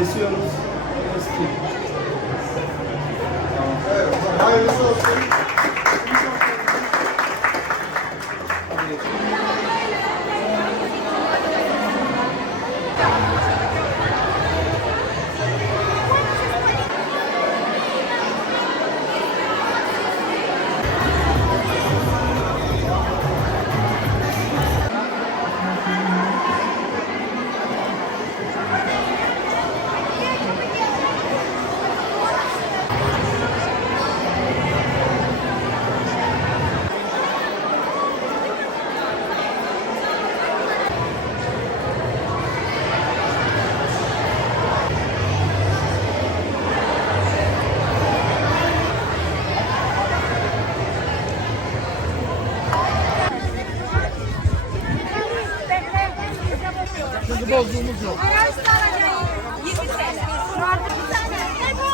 Kesiyoruz. Kestik. Evet, hayırlısı olsun. Şimdi bozduğumuz yok. Araç da alacağım. 20 TL. Vardı bir tane. Ne bu.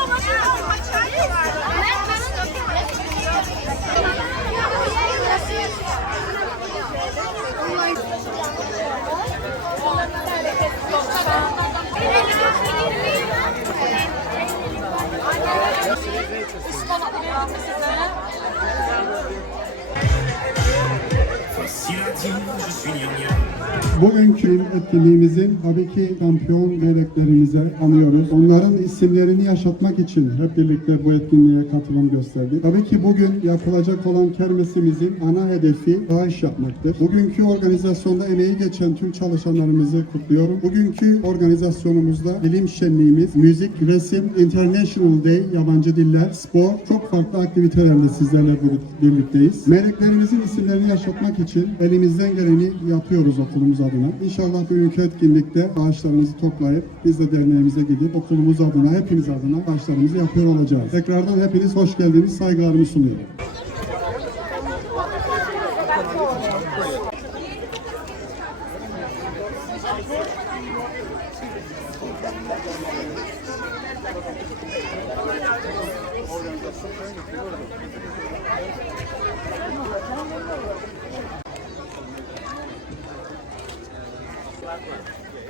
Ben Bugünkü etkinliğimizin tabii ki şampiyon meleklerimize anıyoruz. Onların isimlerini yaşatmak için hep birlikte bu etkinliğe katılım gösterdik. Tabii ki bugün yapılacak olan kermesimizin ana hedefi bağış yapmaktır. Bugünkü organizasyonda emeği geçen tüm çalışanlarımızı kutluyorum. Bugünkü organizasyonumuzda bilim şenliğimiz, müzik, resim, International Day, yabancı diller, spor, çok farklı aktivitelerle sizlerle bir- birlikteyiz. Meleklerimizin isimlerini yaşatmak için elimizden geleni yapıyoruz okulumuz adına. İnşallah bugünkü etkinlikte bağışlarımızı toplayıp biz de derneğimize gidip okulumuz adına, hepimiz adına bağışlarımızı yapıyor olacağız. Tekrardan hepiniz hoş geldiniz, saygılarımı sunuyorum.